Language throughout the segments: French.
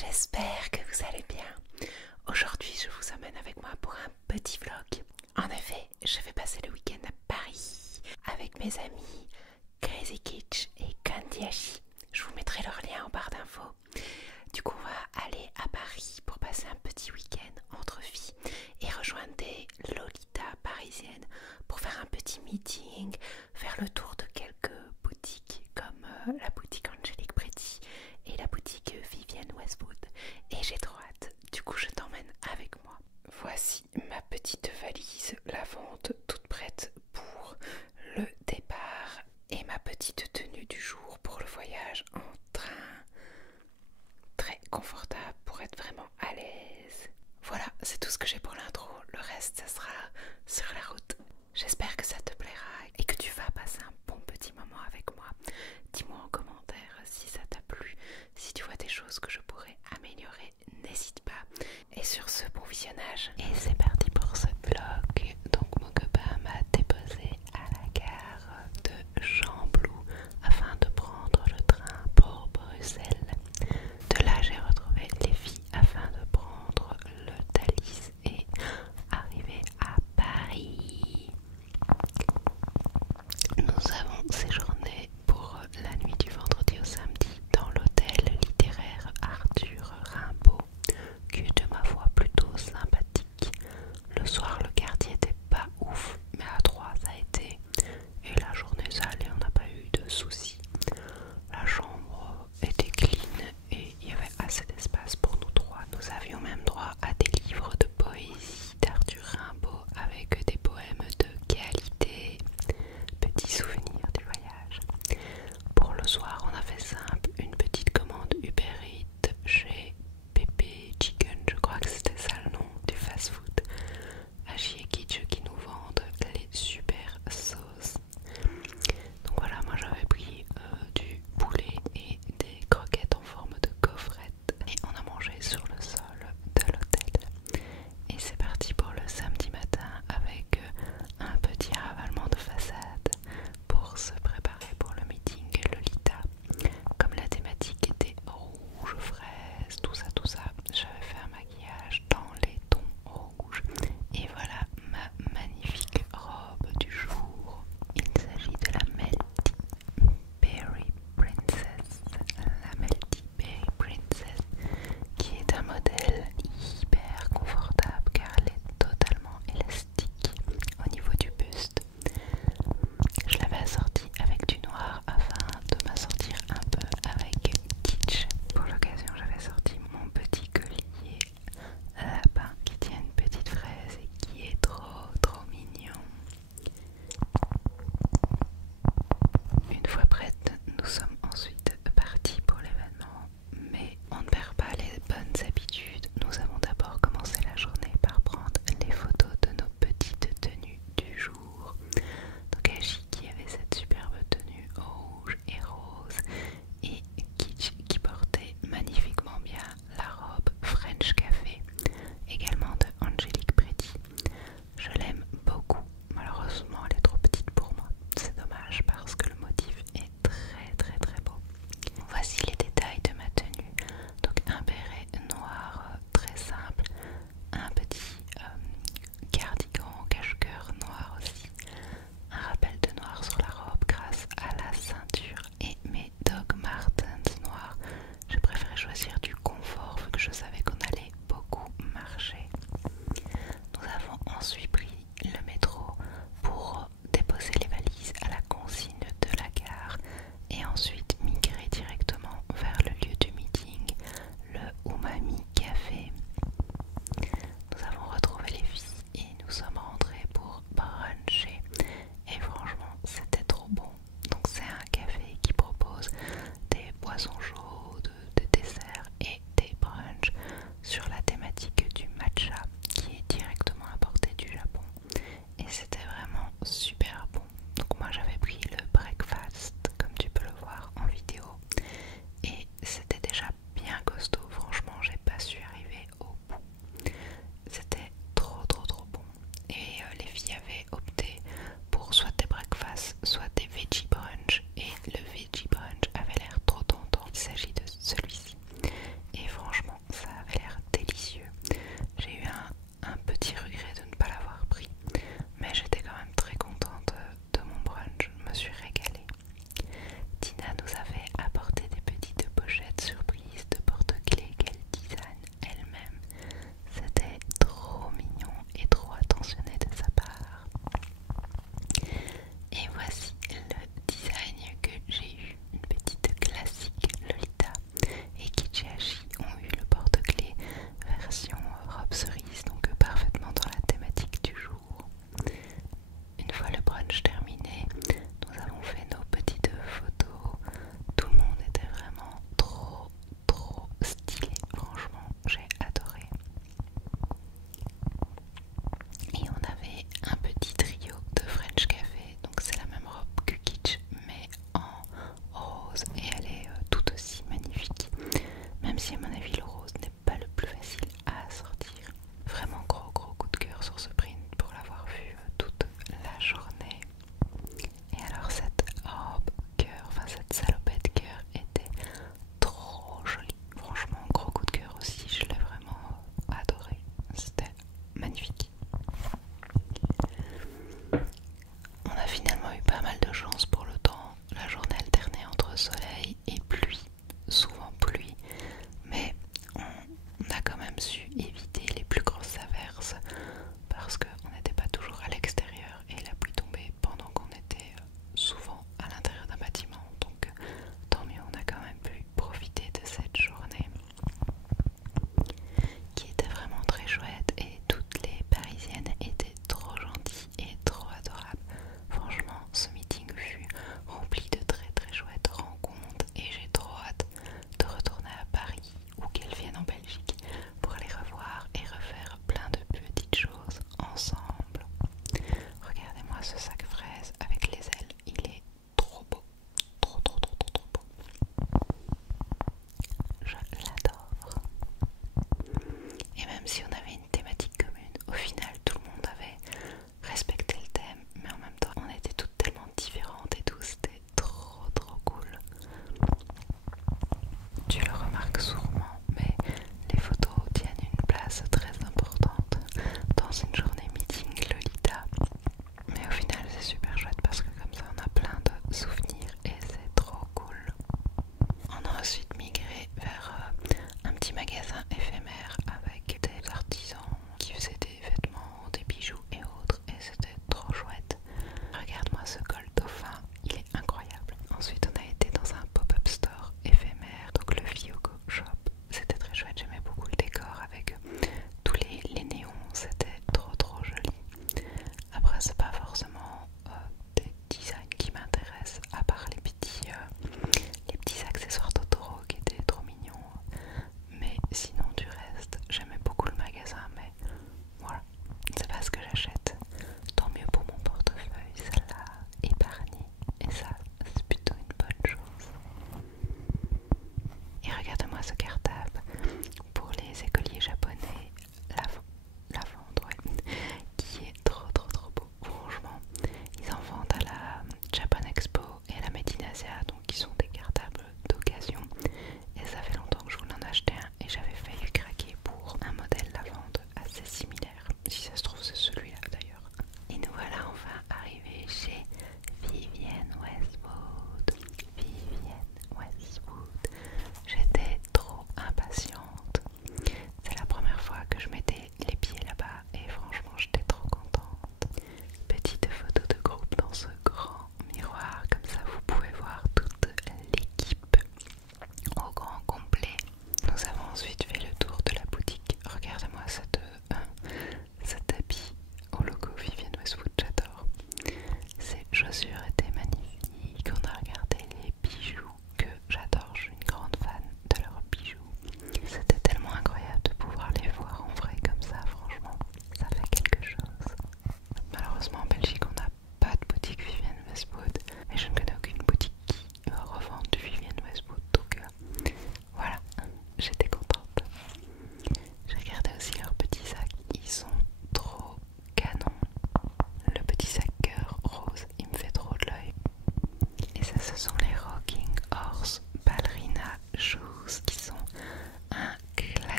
j'espère que vous allez bien. Aujourd'hui, je vous emmène avec moi pour un petit vlog. En effet, je vais passer le week-end à Paris avec mes amis Crazy Kitsch et Candy Ashi. Je vous mettrai leur lien en barre d'infos. Du coup, on va aller à Paris pour passer un petit week-end entre filles et rejoindre des lolitas parisiennes pour faire un petit meeting, faire le tour de quelques boutiques comme la boutique Angélique Pretty et la boutique Vivienne Westwood. Et j'ai trop hâte, du coup je t'emmène avec moi. Voici ma petite valise lavante toute prête pour le départ et ma petite tenue du jour pour le voyage en train. Très confortable pour être vraiment à l'aise. Voilà, c'est tout ce que j'ai pour l'intro. Le reste, ça sera sur la route. J'espère que ça te plaira et que tu vas passer un bon petit moment avec moi. Dis-moi en commentaire si ça t'a plu, si tu vois des choses que je pourrais améliorer, n'hésite pas. Et sur ce, bon visionnage. Et c'est parti pour ce vlog. Donc mon copain m'a déposé à la gare de Gembloux afin de prendre le train pour Bruxelles. De là, j'ai retrouvé les filles afin de prendre le Thalys et arriver à Paris. Nous avons séjourné pour la nuit du vendredi au samedi dans l'hôtel littéraire Arthur Rimbaud, qui est de ma foi plutôt sympathique.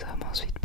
sommes ensuite